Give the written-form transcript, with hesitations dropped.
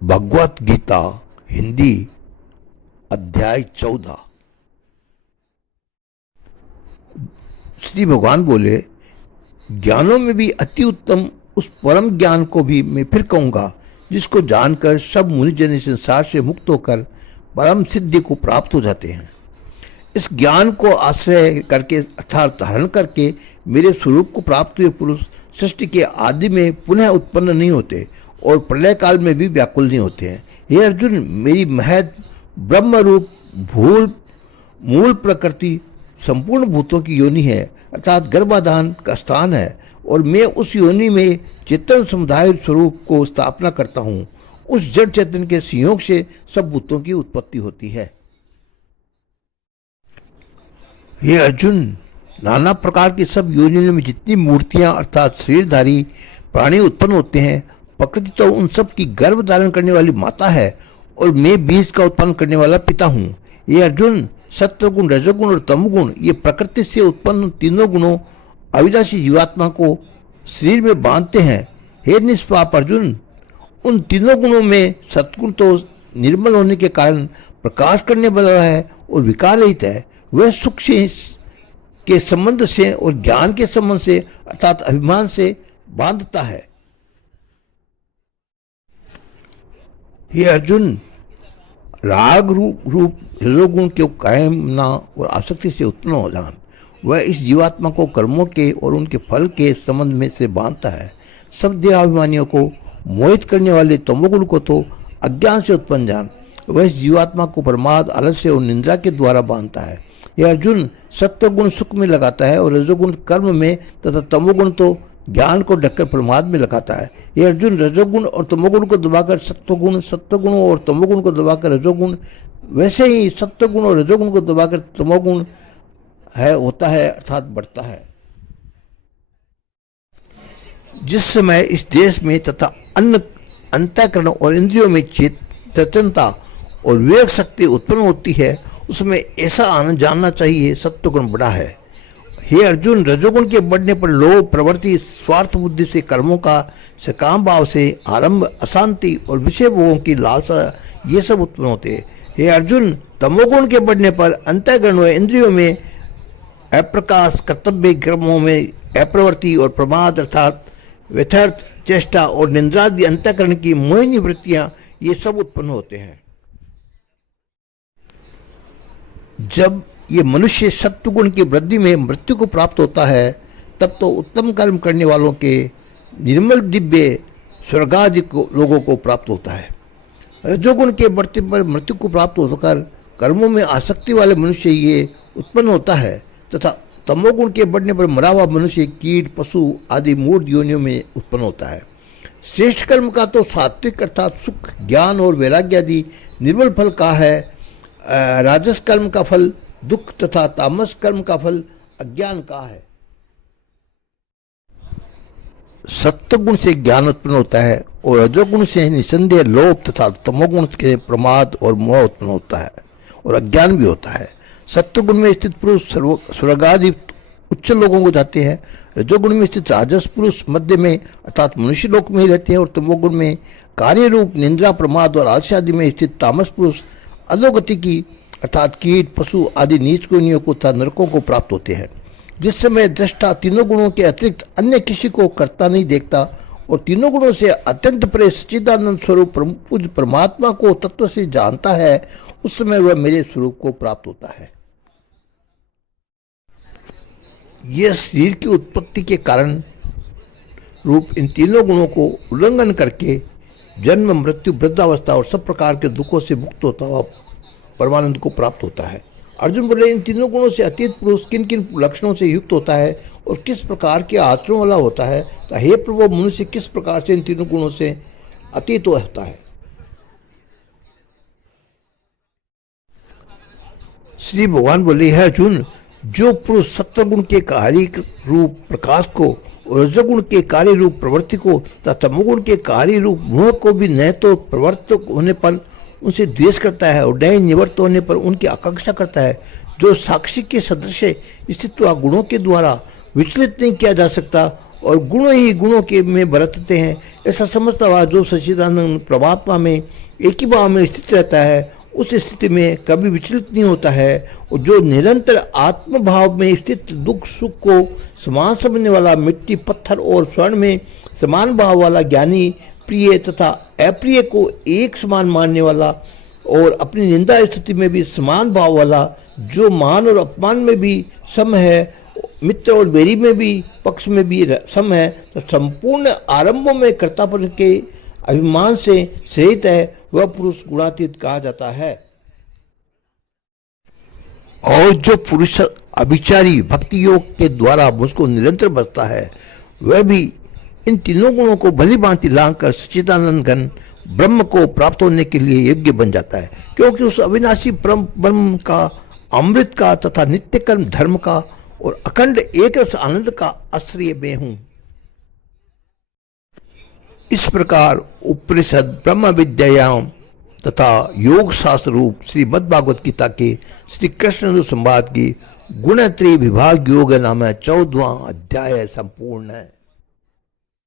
भगवत गीता हिंदी अध्याय 14। श्री भगवान बोले, ज्ञानों में भी अति उत्तम उस परम ज्ञान को भी मैं फिर कहूँगा, जिसको जानकर सब मुनिजन संसार से मुक्त होकर परम सिद्धि को प्राप्त हो जाते हैं। इस ज्ञान को आश्रय करके अर्थात धारण करके मेरे स्वरूप को प्राप्त हुए पुरुष सृष्टि के आदि में पुनः उत्पन्न नहीं होते और प्रलय काल में भी व्याकुल नहीं होते हैं। हे अर्जुन, मेरी महद ब्रह्म रूप मूल प्रकृति संपूर्ण भूतों की योनि है, अर्थात गर्भाधान का स्थान है, और मैं उस योनि में चेतन समुदाय स्वरूप को स्थापना करता हूँ। उस जड़ चेतन के संयोग से सब भूतों की उत्पत्ति होती है। हे अर्जुन, नाना प्रकार की सब योनियों में जितनी मूर्तियां अर्थात शरीरधारी प्राणी उत्पन्न होते हैं, प्रकृति तो उन सब की गर्भ धारण करने वाली माता है और मैं बीज का उत्पन्न करने वाला पिता हूँ। ये अर्जुन, सत्वगुण, रजोगुण और तमोगुण ये प्रकृति से उत्पन्न तीनों गुणों अविनाशी जीवात्मा को शरीर में बांधते हैं। हे निष्पाप अर्जुन, उन तीनों गुणों में सत्गुण तो निर्मल होने के कारण प्रकाश करने वाला है और विकार रहित है। वह सुख के संबंध से और ज्ञान के संबंध से अर्थात अभिमान से बांधता है। हे अर्जुन, राग रूप रजोगुण के कामना और आसक्ति से उत्पन्न हो जान वह इस जीवात्मा को कर्मों के और उनके फल के संबंध में से बांधता है। सब देहाभिमानियों को मोहित करने वाले तमोगुण को तो अज्ञान से उत्पन्न जान वह इस जीवात्मा को प्रमाद, आलस्य और निंद्रा के द्वारा बांधता है। यह अर्जुन, सत्वगुण सुख में लगाता है और रजोगुण कर्म में तथा तमोगुण तो ज्ञान को ढककर प्रमाद में लगाता है। यह अर्जुन, रजोगुण और तमोगुण को दबाकर सत्वगुण, सत्वगुण और तमोगुण को दबाकर रजोगुण, वैसे ही सत्वगुण और रजोगुण को दबाकर तमोगुण होता है अर्थात बढ़ता है। जिस समय इस देश में तथा अंतःकरण और इंद्रियों में चेतनता और विवेक शक्ति उत्पन्न होती है, उसमें ऐसा आनंद जानना चाहिए सत्वगुण बड़ा है। हे अर्जुन, रजोगुण के बढ़ने पर लोभ, प्रवृत्ति, स्वार्थ बुद्धि से कर्मों का सकाम भाव से आरंभ, अशांति और विषय भोगों की लालसा ये सब उत्पन्न होते हैं। हे अर्जुन, तमोगुण के बढ़ने पर अंतःकरण व इंद्रियों में अप्रकाश, कर्तव्य कर्मों में अप्रवृत्ति और प्रमाद अर्थात व्यथर्थ चेष्टा और निंद्रादि अंतःकरण की मोहिनी वृत्तियां ये सब उत्पन्न होते हैं। जब ये मनुष्य सत्वगुण की वृद्धि में मृत्यु को प्राप्त होता है, तब तो उत्तम कर्म करने वालों के निर्मल दिव्य स्वर्गादि लोगों को प्राप्त होता है। रजोगुण के बढ़ते पर मृत्यु को प्राप्त होकर कर्मों में आसक्ति वाले मनुष्य ये उत्पन्न होता है, तथा तमोगुण के बढ़ने पर मरा हुआ मनुष्य कीट, पशु आदि मूढ़ योनियों में उत्पन्न होता है। श्रेष्ठ कर्म का तो सात्विक अर्थात सुख, ज्ञान और वैराग्य आदि निर्मल फल का है। राजस कर्म का फल दुख तथा तामस कर्म का फल अज्ञान का है। सत्वगुण से ज्ञान उत्पन्न होता है और रजोगुण से निसंदेह लोभ तथा तमोगुण के प्रमाद और मोह उत्पन्न होता है और अज्ञान भी होता है। सत्वगुण में स्थित पुरुष स्वर्गादि उच्च लोगों को जाते हैं। रजोगुण में स्थित राजस पुरुष मध्य में अर्थात मनुष्य लोक में ही रहते हैं और तमोगुण में कार्य रूप निंद्रा, प्रमाद और आलस्य आदि में स्थित तामस पुरुष अधोगति की अर्थात कीट, पशु आदि नीच योनियों को तथा नरकों को प्राप्त होते हैं। जिस समय दृष्टा तीनों गुणों के अतिरिक्त अन्य किसी को करता नहीं देखता और तीनों गुणों से अत्यंत परे सच्चिदानंद स्वरूप पूज्य परमात्मा को तत्व से जानता है, उस समय वह मेरे स्वरूप को प्राप्त होता है। यह शरीर की उत्पत्ति के कारण रूप इन तीनों गुणों को उल्लंघन करके जन्म, मृत्यु, वृद्धावस्था और सब प्रकार के दुखों से मुक्त होता हुआ परमानंद को प्राप्त होता है। अर्जुन बोले, इन तीनों गुणों से अतीत पुरुष किन किन लक्षणों से युक्त होता है और किस प्रकार के आचरण वाला होता है? तो हे प्रभु, मनुष्य किस प्रकार से इन तीनों गुणों से अतीत होता है? श्री भगवान बोले, है अर्जुन, जो पुरुष सत्वगुण के कार्य रूप प्रकाश को और रजोगुण के कार्य रूप प्रवृत्ति को तथा तमोगुण के कार्य रूप मोह को भी न तो प्रवर्तक होने पर उनसे द्वेष करता है और न निवृत्त होने पर उनकी आकांक्षा करता है, जो साक्षी के सदृश स्थित्व गुणों के द्वारा विचलित नहीं किया जा सकता और गुण ही गुणों के में बरतते हैं, ऐसा समझता हुआ जो सच्चिदानंद परमात्मा में एक ही भाव में स्थित रहता है, उस स्थिति में कभी विचलित नहीं होता है। और जो निरंतर आत्म भाव में स्थित दुख सुख को समान समझने वाला, मिट्टी पत्थर और स्वर्ण में समान भाव वाला ज्ञानी, प्रिय तथा अप्रिय को एक समान मानने वाला और अपनी निंदा स्थिति में भी समान भाव वाला, जो मान और अपमान में भी सम है, मित्र और बैरी में भी पक्ष में भी सम है, तो संपूर्ण आरंभों में कर्तापन के अभिमान से सहित है, वह पुरुष गुणातीत कहा जाता है। और जो पुरुष अभिचारी भक्ति योग के द्वारा मुझको निरंतर बसता है, वह भी इन तीनों गुणों को भली भांति लांघ कर सच्चिदानंद घन ब्रह्म को प्राप्त होने के लिए योग्य बन जाता है, क्योंकि उस अविनाशी ब्रह्म का, अमृत का तथा नित्य कर्म धर्म का और अखंड एक रस आनंद का आश्रय में हूं। इस प्रकार उपनिषद ब्रह्म विद्यायाम तथा योग शास्त्र रूप श्रीमद् भागवत गीता के श्री कृष्ण संवाद की गुणत्रय विभाग योग नाम 14वां अध्याय संपूर्ण है।